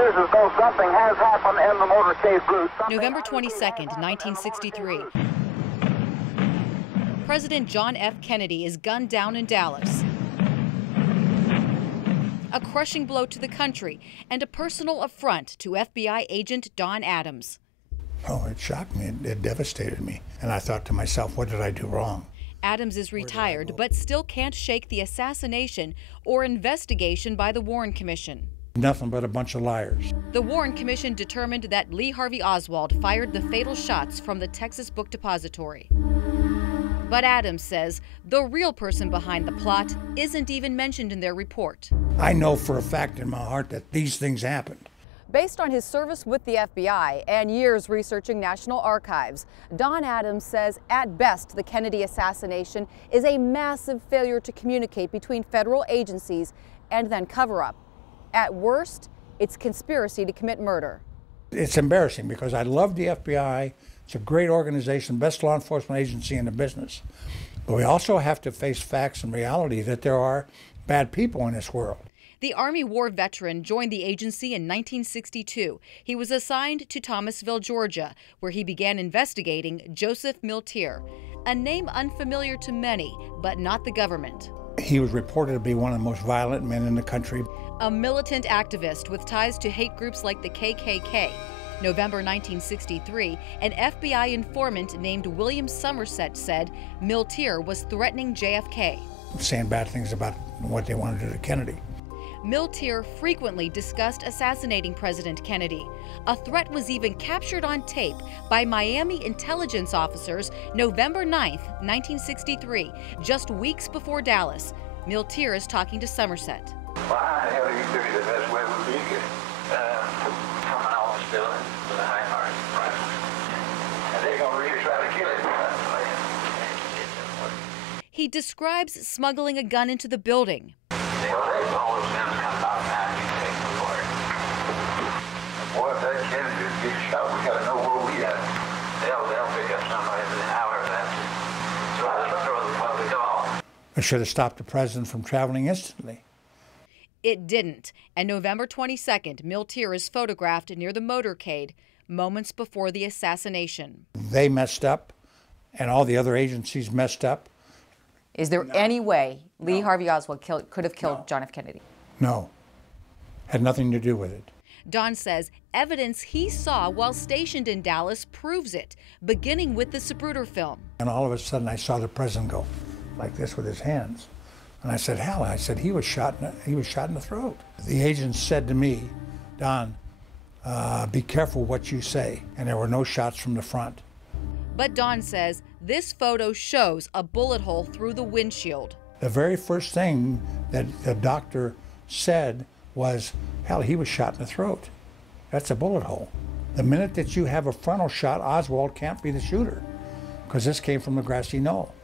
appears as though something has happened in the motorcade route. November 22nd, 1963. President John F. Kennedy is gunned down in Dallas. A crushing blow to the country and a personal affront to FBI agent Don Adams. Oh, it shocked me. It devastated me. And I thought to myself, what did I do wrong? Adams is retired, but still can't shake the assassination or investigation by the Warren Commission. Nothing but a bunch of liars. The Warren Commission determined that Lee Harvey Oswald fired the fatal shots from the Texas Book Depository. But Adams says the real person behind the plot isn't even mentioned in their report. I know for a fact in my heart that these things happened. Based on his service with the FBI and years researching National Archives, Don Adams says at best the Kennedy assassination is a massive failure to communicate between federal agencies and then cover up. At worst, it's conspiracy to commit murder. It's embarrassing because I love the FBI. It's a great organization, best law enforcement agency in the business. But we also have to face facts and reality that there are bad people in this world. The Army War veteran joined the agency in 1962. He was assigned to Thomasville, Georgia, where he began investigating Joseph Milltear, a name unfamiliar to many, but not the government. He was reported to be one of the most violent men in the country. A militant activist with ties to hate groups like the KKK. November 1963, an FBI informant named William Somerset said Milltear was threatening JFK. Saying bad things about what they wanted to do to Kennedy. Milltear frequently discussed assassinating President Kennedy. A threat was even captured on tape by Miami intelligence officers November 9th, 1963, just weeks before Dallas. Milltear is talking to Somerset. Well, how the hell do you figure the best way would be to get from an office building with a high-powered rifle? And they're going to really try to kill him. He describes smuggling a gun into the building. All those guns come out now, you take them for it. Boy, if that Kennedy gets shot, we got to know where we at. They'll pick up somebody within hours after. So I just throw the public off. It should have stopped the president from traveling instantly. It didn't, and November 22nd, Milltear is photographed near the motorcade moments before the assassination. They messed up, and all the other agencies messed up. Is there any way Lee Harvey Oswald could have killed John F. Kennedy? No. Had nothing to do with it. Don says evidence he saw while stationed in Dallas proves it, beginning with the Zapruder film. And all of a sudden I saw the president go like this with his hands. And I said, Hal, I said, he was shot in the throat. The agent said to me, Don, be careful what you say. And there were no shots from the front. But Don says this photo shows a bullet hole through the windshield. The very first thing that the doctor said was, Hal, he was shot in the throat. That's a bullet hole. The minute that you have a frontal shot, Oswald can't be the shooter because this came from the grassy knoll.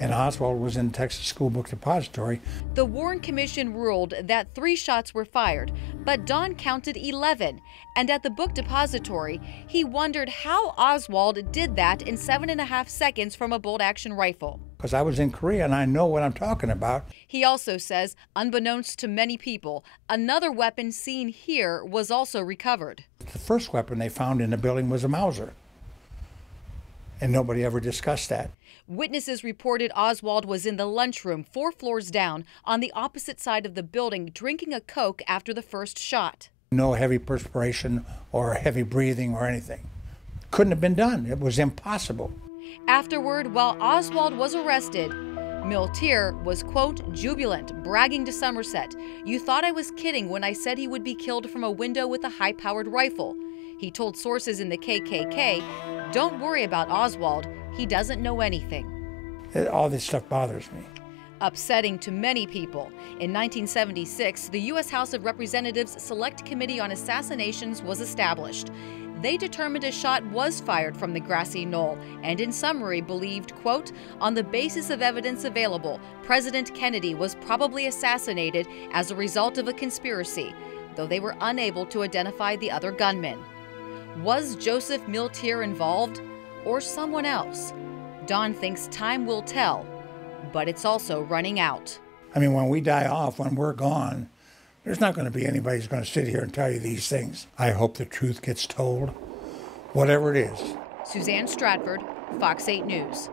And Oswald was in Texas School Book Depository. The Warren Commission ruled that 3 shots were fired, but Don counted 11. And at the book depository, he wondered how Oswald did that in 7.5 seconds from a bolt-action rifle. Because I was in Korea and I know what I'm talking about. He also says, unbeknownst to many people, another weapon seen here was also recovered. The first weapon they found in the building was a Mauser. And nobody ever discussed that. Witnesses reported Oswald was in the lunchroom 4 floors down on the opposite side of the building drinking a Coke after the first shot. No heavy perspiration or heavy breathing or anything. Couldn't have been done. It was impossible. Afterward, while Oswald was arrested, Milltear was, quote, jubilant, bragging to Somerset, "You thought I was kidding when I said he would be killed from a window with a high-powered rifle." He told sources in the KKK, "Don't worry about Oswald. He doesn't know anything." All this stuff bothers me. Upsetting to many people. In 1976, the U.S. House of Representatives Select Committee on Assassinations was established. They determined a shot was fired from the grassy knoll and in summary believed, quote, on the basis of evidence available, President Kennedy was probably assassinated as a result of a conspiracy, though they were unable to identify the other gunmen. Was Joseph Milltear involved or someone else? Don thinks time will tell, but it's also running out. I mean, when we die off, when we're gone, There's not going to be anybody who's going to sit here and tell you these things. I hope the truth gets told, whatever it is. Suzanne Stratford, Fox 8 News.